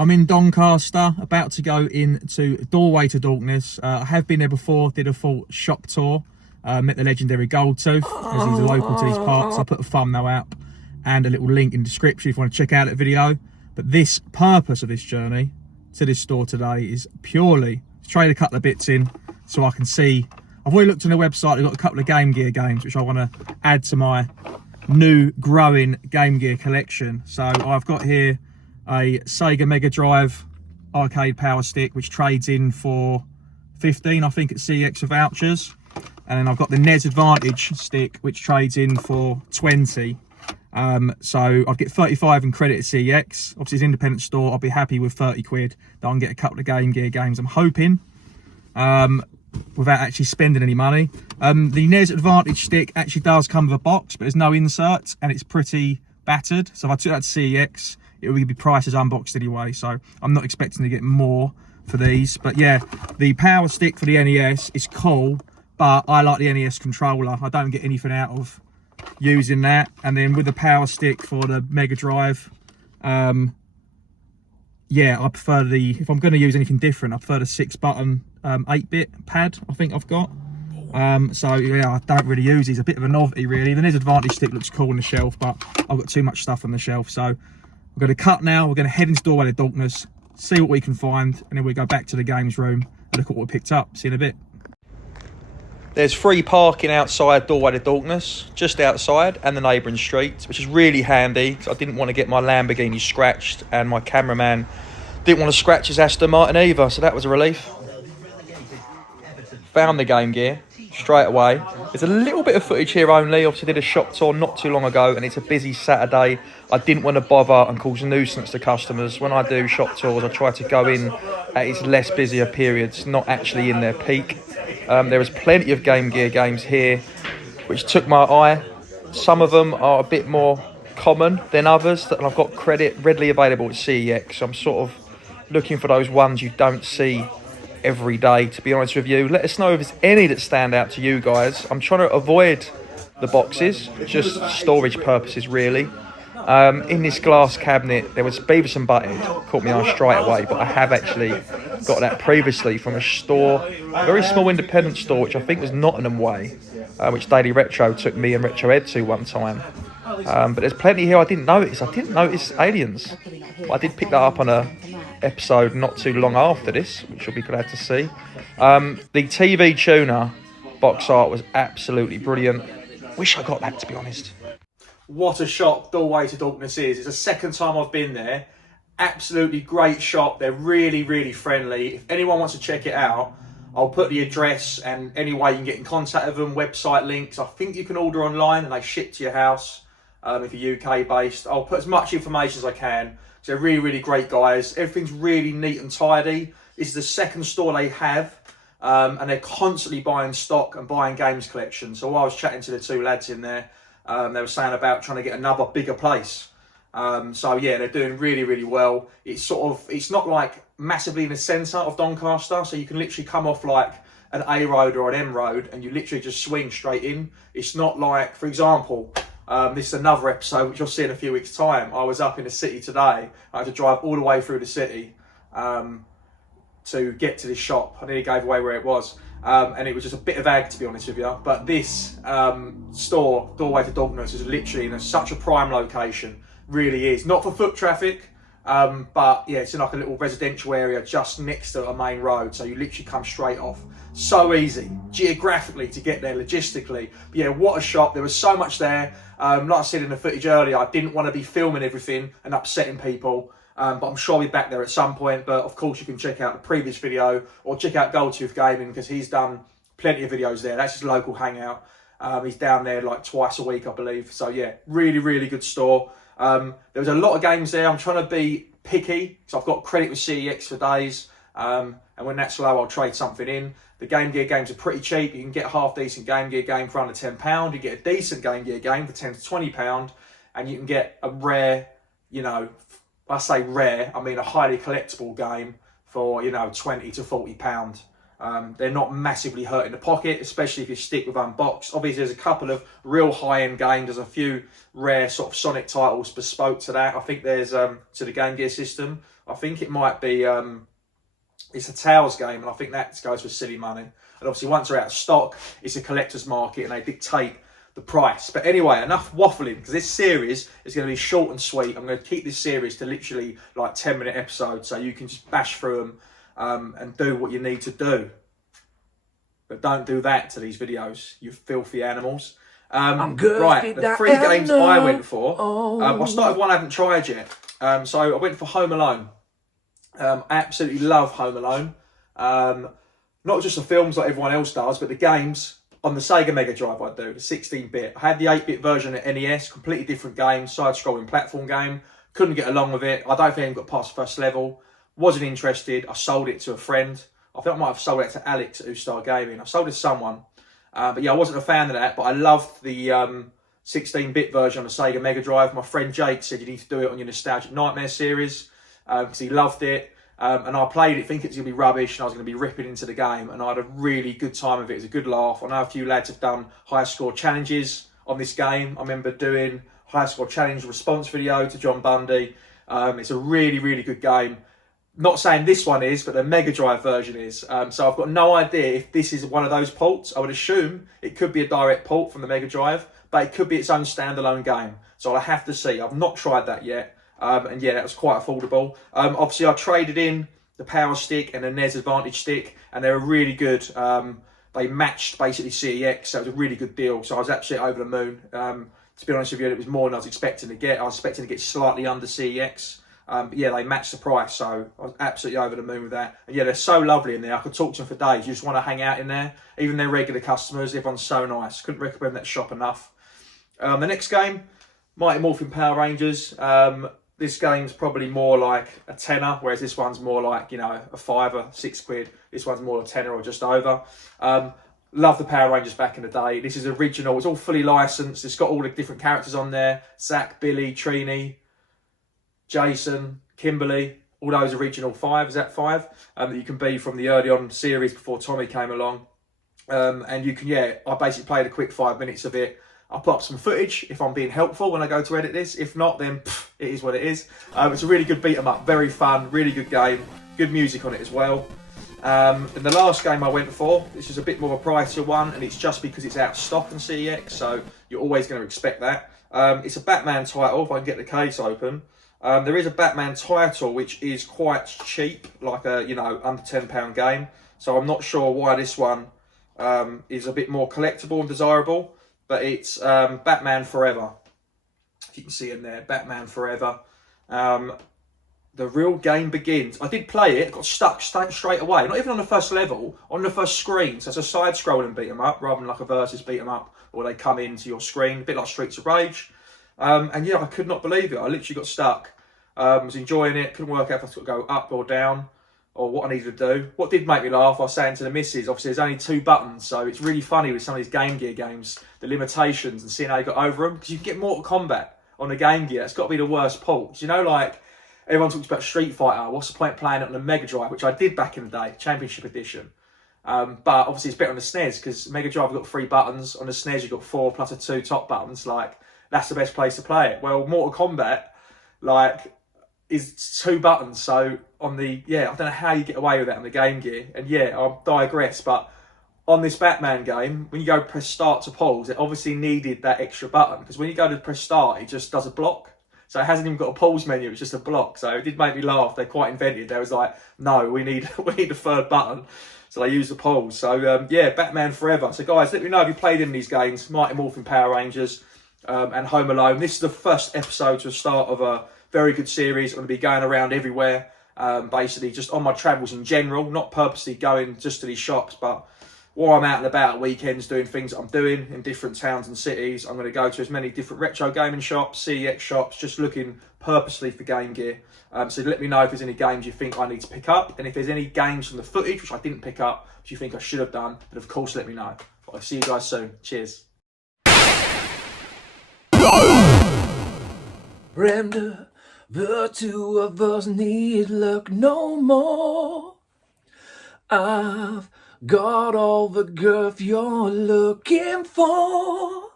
I'm in Doncaster, about to go into Doorway to Dorkness. I have been there before, did a full shop tour, met the legendary Goldtooth, as he's a local to these parts. I'll put a thumbnail out and a little link in the description if you want to check out that video. But this purpose of this journey to this store today is purely to trade a couple of bits in so I can see. I've already looked on the website, they've got a couple of Game Gear games which I want to add to my new growing Game Gear collection. So I've got here a Sega Mega Drive arcade power stick which trades in for 15, I think, at CEX for vouchers. And then I've got the NES Advantage stick which trades in for 20. So I'd get 35 in credit at CEX. Obviously it's an independent store, I'll be happy with 30 quid that I can get a couple of Game Gear games, I'm hoping, without actually spending any money. The NES Advantage stick actually does come with a box, but there's no inserts and it's pretty battered. So if I took that to CEX, it would be priced as unboxed anyway, so I'm not expecting to get more for these. But yeah, the power stick for the NES is cool, but I like the NES controller. I don't get anything out of using that. And then with the power stick for the Mega Drive, yeah, I prefer the, if I'm going to use anything different, I prefer the 6-button 8-bit pad I think I've got. So yeah, I don't really use these. A bit of a novelty really. The NES Advantage stick looks cool on the shelf, but I've got too much stuff on the shelf. So we're going to cut now. We're going to head into Doorway to Dorkness, see what we can find, and then we go back to the games room and look at what we picked up. See you in a bit. There's free parking outside Doorway to Dorkness, just outside, and the neighbouring streets, which is really handy because I didn't want to get my Lamborghini scratched, and my cameraman didn't want to scratch his Aston Martin either, so that was a relief. Found the Game Gear straight away. There's a little bit of footage here only. Obviously did a shop tour not too long ago, and it's a busy Saturday. I didn't want to bother and cause a nuisance to customers. When I do shop tours, I try to go in at its less busier periods, not actually in their peak. There was plenty of Game Gear games here which took my eye. Some of them are a bit more common than others, that I've got credit readily available at CEX. I'm sort of looking for those ones you don't see every day, to be honest with you. Let us know if there's any that stand out to you guys. I'm trying to avoid the boxes, just storage purposes really. In this glass cabinet there was Beavis and Butthead, caught me eye straight away, but I have actually got that previously from a store, a very small independent store which I think was Nottingham Way, which Daily Retro took me and Retro Ed to one time. But there's plenty here I didn't notice. I didn't notice Aliens, but I did pick that up on a episode not too long after this, which you'll be glad to see. The TV tuner box art was absolutely brilliant. Wish I got that, to be honest. What a shop Doorway to Dorkness is. It's the second time I've been there. Absolutely great shop. They're really, really friendly. If anyone wants to check it out, I'll put the address and any way you can get in contact with them, website links. I think you can order online and they ship to your house if you're UK based. I'll put as much information as I can. They're really, really great guys. Everything's really neat and tidy. This is the second store they have, and they're constantly buying stock and buying games collections. So while I was chatting to the two lads in there, they were saying about trying to get another bigger place. So yeah, they're doing really, really well. It's sort of, it's not like massively in the centre of Doncaster, so you can literally come off like an A road or an M road and you literally just swing straight in. It's not like, for example, this is another episode which you'll see in a few weeks' time. I was up in the city today. I had to drive all the way through the city to get to this shop. I nearly gave away where it was. And it was just a bit of ag, to be honest with you. But this store, Doorway to Dorkness, is literally in such a prime location. Really is. Not for foot traffic, but yeah, it's in like a little residential area just next to a main road. So you literally come straight off. So easy, geographically, to get there, logistically. But yeah, what a shop. There was so much there. Like I said in the footage earlier, I didn't want to be filming everything and upsetting people. But I'm sure I'll be back there at some point. But of course, you can check out the previous video or check out Goldtooth Gaming because he's done plenty of videos there. That's his local hangout. He's down there like twice a week, I believe. So yeah, really, really good store. There was a lot of games there. I'm trying to be picky, so I've got credit with CEX for days. And when that's low, I'll trade something in. The Game Gear games are pretty cheap. You can get a half-decent Game Gear game for under £10. You get a decent Game Gear game for £10 to £20. And you can get a rare, you know, I say rare, I mean a highly collectible game for, you know, £20 to £40. They're not massively hurting the pocket, especially if you stick with unboxed. Obviously, there's a couple of real high-end games. There's a few rare sort of Sonic titles bespoke to that. I think there's to the Game Gear system. I think it might be, it's a Tales game, and I think that goes for silly money. And obviously once they're out of stock, it's a collector's market and they dictate the price. But anyway, enough waffling, because this series is going to be short and sweet. I'm going to keep this series to literally like 10-minute episodes, so you can just bash through them and do what you need to do. But don't do that to these videos, you filthy animals. Right, the 3 games I went for. I started one I haven't tried yet. So I went for Home Alone. I absolutely love Home Alone. Not just the films like everyone else does, but the games on the Sega Mega Drive I do, the 16-bit. I had the 8-bit version at NES, completely different game, side-scrolling platform game. Couldn't get along with it. I don't think I got past the first level. Wasn't interested. I sold it to a friend. I think I might have sold it to Alex at Who Star Gaming. I sold it to someone. But yeah, I wasn't a fan of that, but I loved the 16-bit version on the Sega Mega Drive. My friend Jake said you need to do it on your Nostalgic Nightmare series because he loved it. And I played it thinking it was going to be rubbish and I was going to be ripping into the game, and I had a really good time with it. It was a good laugh. I know a few lads have done high score challenges on this game. I remember doing high score challenge response video to John Bundy. It's a really, really good game. Not saying this one is, but the Mega Drive version is. So I've got no idea if this is one of those ports. I would assume it could be a direct port from the Mega Drive, but it could be its own standalone game. So I'll have to see. I've not tried that yet. And yeah, that was quite affordable. Obviously, I traded in the Power Stick and the NES Advantage Stick, and they were really good. They matched basically CEX, so it was a really good deal. So I was absolutely over the moon. To be honest with you, it was more than I was expecting to get. I was expecting to get slightly under CEX. But yeah, they matched the price, so I was absolutely over the moon with that. And yeah, they're so lovely in there. I could talk to them for days. You just want to hang out in there. Even their regular customers, everyone's so nice. Couldn't recommend that shop enough. The next game, Mighty Morphin Power Rangers. This game's probably more like a tenner, whereas this one's more like, you know, a £5 or £6. This one's more a tenner or just over. Love the Power Rangers back in the day. This is original. It's all fully licensed. It's got all the different characters on there. Zack, Billy, Trini, Jason, Kimberly, all those original 5, is that 5? That you can be from the early on series before Tommy came along. And you can, yeah, I basically played a quick 5 minutes of it. I'll put up some footage if I'm being helpful when I go to edit this. If not, then it is what it is. It's a really good beat 'em up, very fun, really good game, good music on it as well. And the last game I went for, this is a bit more of a pricier one, and it's just because it's out of stock on CEX, so you're always going to expect that. It's a Batman title, if I can get the case open. There is a Batman title which is quite cheap, like a, you know, under £10 game. So I'm not sure why this one is a bit more collectible and desirable. But it's Batman Forever. If you can see in there, Batman Forever. The real game begins. I did play it, got stuck straight away. Not even on the first level, on the first screen. So it's a side-scrolling beat 'em up, rather than like a versus beat 'em up, or they come into your screen, a bit like Streets of Rage. And yeah, I could not believe it. I literally got stuck. Was enjoying it, couldn't work out if I could go up or down, or what I needed to do. What did make me laugh, I was saying to the missus, obviously there's only 2 buttons, so it's really funny with some of these Game Gear games, the limitations and seeing how you got over them, because you can get Mortal Kombat on the Game Gear. It's got to be the worst port. You know, like, everyone talks about Street Fighter, what's the point playing it on the Mega Drive, which I did back in the day, Championship Edition. But obviously it's better on the SNES, because Mega Drive you've got 3 buttons, on the SNES you've got 4 plus the 2 top buttons, like, that's the best place to play it. Well, Mortal Kombat, like, is 2 buttons, so on the, yeah, I don't know how you get away with that on the Game Gear. And yeah, I'll digress, but on this Batman game, when you go press start to pause, it obviously needed that extra button, because when you go to press start, it just does a block. So it hasn't even got a pause menu, it's just a block. So it did make me laugh. They're quite inventive. They was like, no, we need a 3rd button. So they use the pause. So yeah, Batman Forever. So guys, let me know if you played in these games, Mighty Morphin Power Rangers and Home Alone. This is the first episode to the start of a very good series. I'm going to be going around everywhere, basically just on my travels in general, not purposely going just to these shops, but while I'm out and about at weekends doing things that I'm doing in different towns and cities, I'm going to go to as many different retro gaming shops, CEX shops, just looking purposely for Game Gear. So let me know if there's any games you think I need to pick up, and if there's any games from the footage which I didn't pick up, which you think I should have done, then of course let me know. But I'll see you guys soon. Cheers. Brenda, the 2 of us need look no more. I've got all the girth you're looking for.